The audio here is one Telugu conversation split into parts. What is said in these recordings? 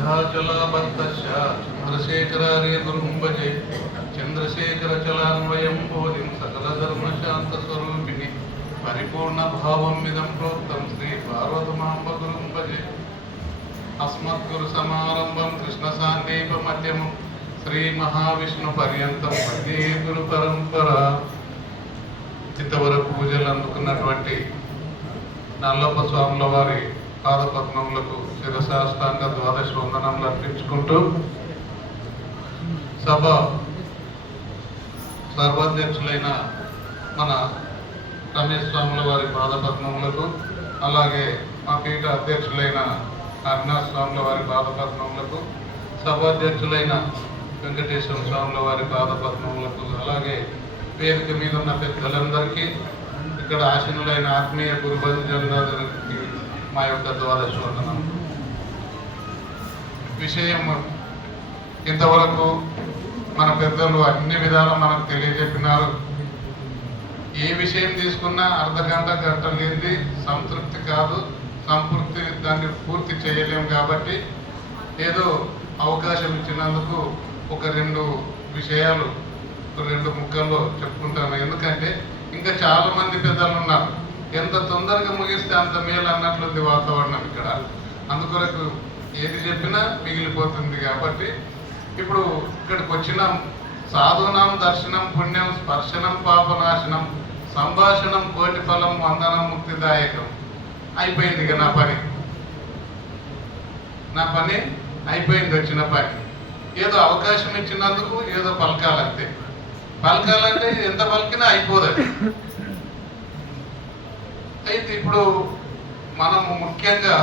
सिद्धाचलाबद्धश्च चंद्रशेखरार्य गुरुं भजे चंद्रशेखरचलान्वयं बोधिं सकलधर्मशान्तस्वरूपिणि परिपूर्णभावमिदं प्रोक्तं श्री पार्वतमाम्ब गुरुं भजे अस्मद्गुरुसमारम्भं कृष्णसान्नीपमध्यमं श्री महाविष्णुपर्यन्तं वन्दे गुरुपरम्परा। ఇంతవరకు పూజలు అందుకున్నటువంటి నల్లప్ప స్వాముల వారి పాదపద్మములకు శిరసాష్టాంగ ద్వాదశ వందనములు అర్పించుకుంటూ సభ సర్వాధ్యక్షులైన మన రమేష్ స్వాముల వారి పాదపద్మములకు, అలాగే మా పీఠ అధ్యక్షులైన అవినాష్ స్వాముల వారి పాదపద్మములకు, సభాధ్యక్షులైన వెంకటేశ్వర స్వాముల వారి పాదపద్మములకు, అలాగే వేదిక మీద ఉన్న పెద్దలందరికీ, ఇక్కడ ఆశీనులైన ఆత్మీయ గురుబంధులందరికీ మా యొక్క ద్వాదశ వందనం. విషయం ఇంతవరకు మన పెద్దలు అన్ని విధాలు మనకు తెలియజెప్పినారు. ఏ విషయం తీసుకున్నా గంట లేనిది సంతృప్తి కాదు, సంతృప్తి దాన్ని పూర్తి చేయలేము. కాబట్టి ఏదో అవకాశం ఇచ్చినందుకు ఒక రెండు విషయాలు రెండు ముక్కల్లో చెప్పుకుంటాను. ఎందుకంటే ఇంకా చాలా మంది పెద్దలు ఉన్నారు. ఎంత తొందరగా ముగిస్తే అంత మేలు అన్నట్లుంది వాతావరణం ఇక్కడ. అందుకొరకు ఏది చెప్పినా మిగిలిపోతుంది. కాబట్టి ఇప్పుడు ఇక్కడికి వచ్చిన సాధునాం దర్శనం పుణ్యం స్పర్శనం పాపనాశనం సంభాషణం కోటి ఫలం వందనం ముక్తిదాయకం అయిపోయింది. ఇక నా పని అయిపోయింది. వచ్చిన పని ఏదో అవకాశం ఇచ్చినందుకు ఏదో పలకాలంతే. పలకాలంటే ఎంత పలికినా అయిపోదండి. అయితే ఇప్పుడు మనము ముఖ్యంగా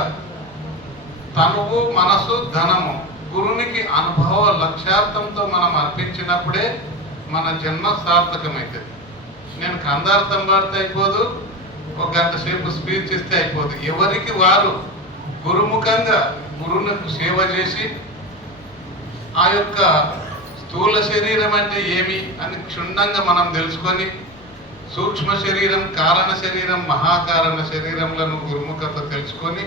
తనువు మనసు ధనము గురునికి అనుభవ లక్ష్యార్థంతో మనం అర్పించినప్పుడే మన జన్మ సార్థకమవుతుంది. నేను కందార్థం పాడితే అయిపోదు, ఒక గంట సేపు స్పీచ్ ఇస్తే అయిపోదు. ఎవరికి వారు గురుముఖంగా గురువులకు సేవ చేసి ఆ యొక్క స్థూల శరీరం అంటే ఏమి అని క్షుణ్ణంగా మనం తెలుసుకొని సూక్ష్మ శరీరం, కారణ శరీరం, మహాకారణ శరీరంలను గురుముఖత తెలుసుకొని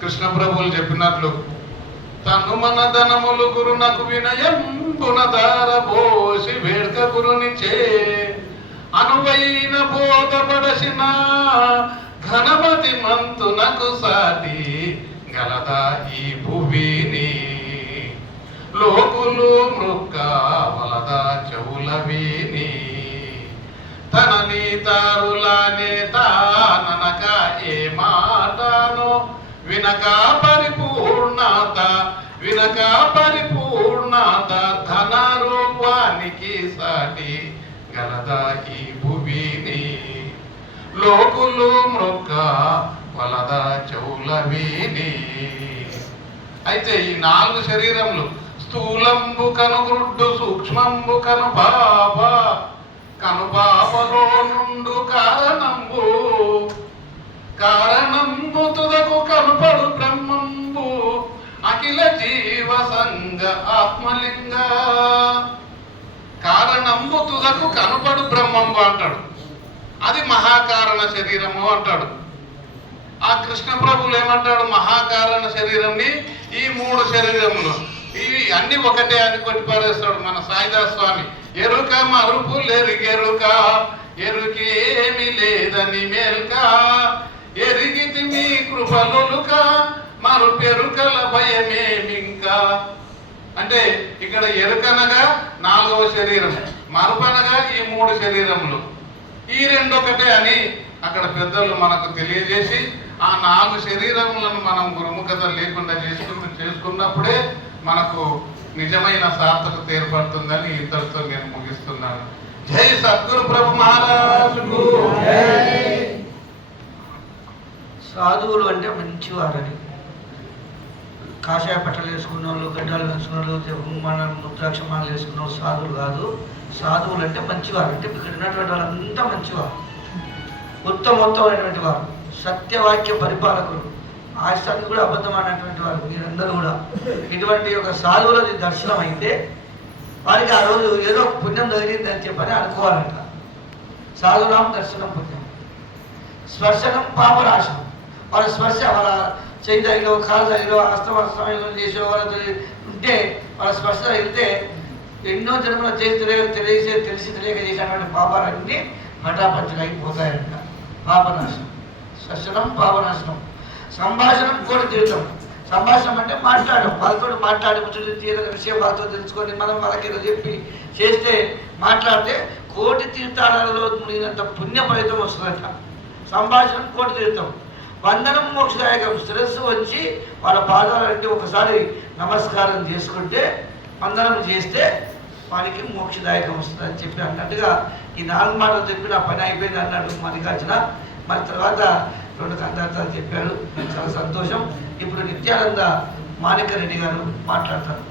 కృష్ణ ప్రభువులు చెప్పినట్లు తను మన ధనములు గురునకు వినయం పునదార పోసి వేడుక గురునిచే అనువైన బోధపడసిన ఘనమతి మంతునకు సాటి గలదా ఈ భువిని లోకులు మృక్క వలదా చెవుల విని తనని తారులానే తాననక ఏ మాటను వినక పరిపూర్ణత ధన రూపానికి సాటి గలదా ఈ భువిని లోకులు మృక్క వలదా చెవుల విని. అయితే ఈ 4 శరీరములు స్థూలంబు కనుగుడ్డు సూక్ష్మంబు కనుపాపలో నుండు కారణంబు తుదకు కనుపడు బ్రహ్మంబు అఖిల జీవ సంగ ఆత్మలింగ. కారణంబు తుదకు కనుపడు బ్రహ్మంబు అంటాడు. అది మహాకారణ శరీరము అంటాడు. ఆ కృష్ణ ప్రభువులు ఏమంటాడు? మహాకారణ శరీరంని ఈ 3 శరీరములు ఇవి అన్ని ఒకటే అని కొట్టిపారేస్తాడు మన సాయిదాస్ స్వామి. ఎరుక మరుపులెరుగెరుక ఎరుకేమి లేదని మేల్క ఎరిగితి మీ కృపలుక మరుపెరుకల భయమేమింకా. అంటే ఇక్కడ ఎరుకనగా 4వ శరీరం, మరుపనగా ఈ 3 శరీరములు, ఈ 2 ఒకటే అని అక్కడ పెద్దలు మనకు తెలియజేసి ఆ 4 శరీరములను మనం గురుముఖత లేకుండా చేసుకున్నప్పుడే మనకు నిజమైన సార్థకత ఏర్పడుతుందని ఇంతటితో నేను ముగిస్తున్నాను. జై సద్గురు ప్రభు మహారాజుకు. సాధువులు అంటే మంచివారని, కాషాయ బట్టలు వేసుకున్న వాళ్ళు, గడ్డాలు వేసుకున్న వాళ్ళు, మన రుద్రాక్షమాలు వేసుకున్న వాళ్ళు సాధువులు కాదు. సాధువులు అంటే మంచివారు. అంటే ఇక్కడ ఉన్నటువంటి వాళ్ళంతా మంచివారు, ఉత్తమోత్తమైనటువంటి వారు, సత్యవాక్య పరిపాలకులు, ఆశాన్ని కూడా అబద్ధమైనటువంటి వారు. మీరందరూ కూడా ఇటువంటి ఒక సాధువులది దర్శనం అయితే వారికి ఆ రోజు ఏదో పుణ్యం జరిగింది అని చెప్పని అనుకోవాలంట. సాధునాం దర్శనం పుణ్యం, స్పర్శనం పాపనాశనం. వాళ్ళ స్పర్శ వాళ్ళ చేయి తగిలో కాలు తగిలో అస్తమస్తమయం చేసే వాళ్ళతో ఉంటే వాళ్ళ స్పర్శ వెళ్తే ఎన్నో జన్మల చేసి తెలిసి తెలియక చేసినటువంటి పాపాలన్నీ పటాపంచలు అయిపోతాయంట. పాపనాశనం, స్పర్శనం పాపనాశనం. సంభాషణం కూడా తీర్థం. సంభాషణ అంటే మాట్లాడడం, వాళ్ళతో మాట్లాడి ఏదైనా విషయం వాళ్ళతో తెలుసుకొని మనం వాళ్ళకి ఏదో చెప్పి చేస్తే మాట్లాడితే కోటి తీర్థాలలో మునిగినంత పుణ్య ఫలితం వస్తుందట. సంభాషణ కోటి తీర్థం. వందనం మోక్షదాయకం. శిరస్సు వచ్చి వాళ్ళ పాదాలంటే ఒకసారి నమస్కారం చేసుకుంటే వందనం చేస్తే వానికి మోక్షదాయకం వస్తుంది అని చెప్పి అన్నట్టుగా ఈ 4 మాటలు చెప్పి నా పని అయిపోయింది అన్నాడు మల్లికార్జున. మరి తర్వాత 2 కందార్థాలు చెప్పాడు. చాలా సంతోషం. ఇప్పుడు నిత్యానంద మాణిక్య రెడ్డి గారు మాట్లాడతారు.